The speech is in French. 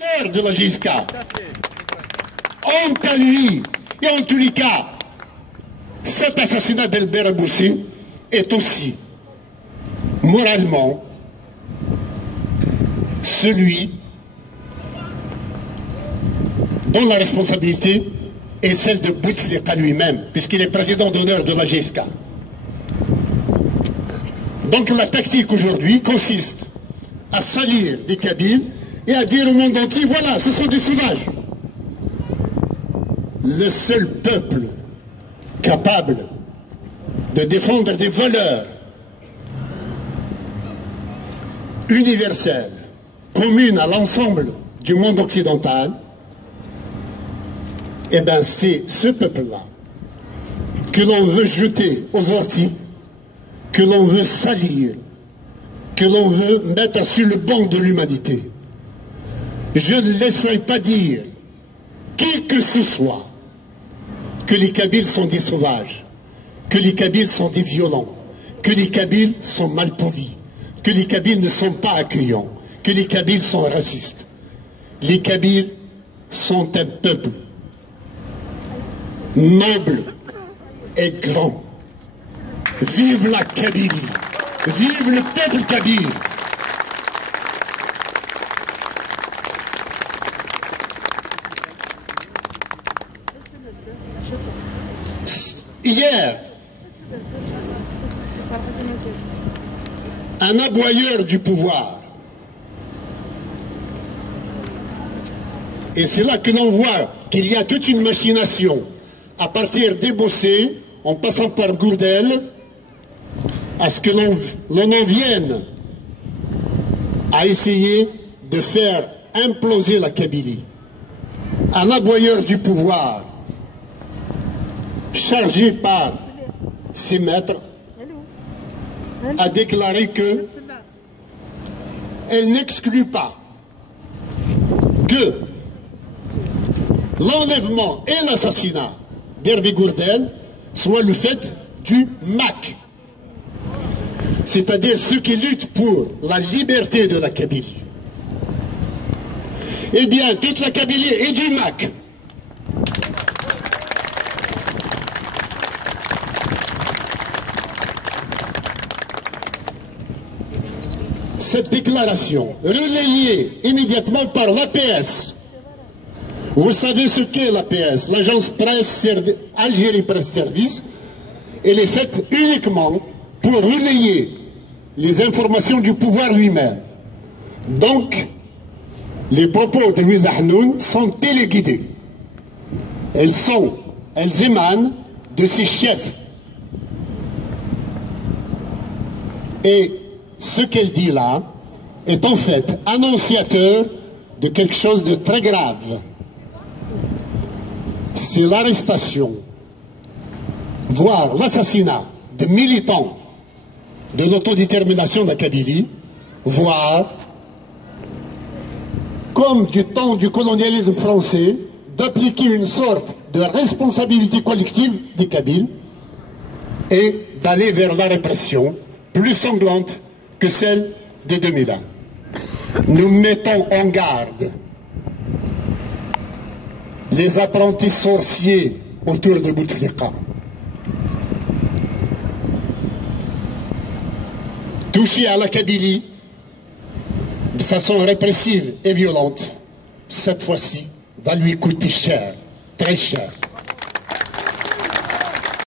de la JSK. Honte à lui. Et en tous les cas, cet assassinat d'Elber Aboussi est aussi moralement celui dont la responsabilité est celle de Bouteflika lui-même, puisqu'il est président d'honneur de la JSK. Donc la tactique aujourd'hui consiste à salir des Kabyles et à dire au monde entier, voilà, ce sont des sauvages. Le seul peuple capable de défendre des valeurs universelles, communes à l'ensemble du monde occidental, eh bien c'est ce peuple-là que l'on veut jeter aux orties, que l'on veut salir, que l'on veut mettre sur le banc de l'humanité. Je ne laisserai pas dire, qui que ce soit, que les Kabyles sont des sauvages, que les Kabyles sont des violents, que les Kabyles sont mal polis, que les Kabyles ne sont pas accueillants, que les Kabyles sont racistes. Les Kabyles sont un peuple noble et grand. Vive la Kabylie, vive le peuple kabyle. Hier, un aboyeur du pouvoir, et c'est là que l'on voit qu'il y a toute une machination à partir des Bossé, en passant par Gourdel, à ce que l'on en vienne à essayer de faire imploser la Kabylie. Un aboyeur du pouvoir chargé par ses maîtres a déclaré que elle n'exclut pas que l'enlèvement et l'assassinat d'Hervé Gourdel soit le fait du MAC, c'est-à-dire ceux qui luttent pour la liberté de la Kabylie. Eh bien, toute la Kabylie est du MAC. Cette déclaration, relayée immédiatement par l'APS, vous savez ce qu'est l'APS, l'agence presse Algérie Presse Service, elle est faite uniquement pour relayer les informations du pouvoir lui-même. Donc, les propos de Louise Ahnoun sont téléguidés. Elles émanent de ses chefs. Et ce qu'elle dit là est en fait annonciateur de quelque chose de très grave. C'est l'arrestation, voire l'assassinat de militants de l'autodétermination de la Kabylie, voire, comme du temps du colonialisme français, d'appliquer une sorte de responsabilité collective des Kabyles et d'aller vers la répression plus sanglante que celle de 2001. Nous mettons en garde les apprentis sorciers autour de Bouteflika. Toucher à la Kabylie de façon répressive et violente, cette fois-ci, va lui coûter cher, très cher.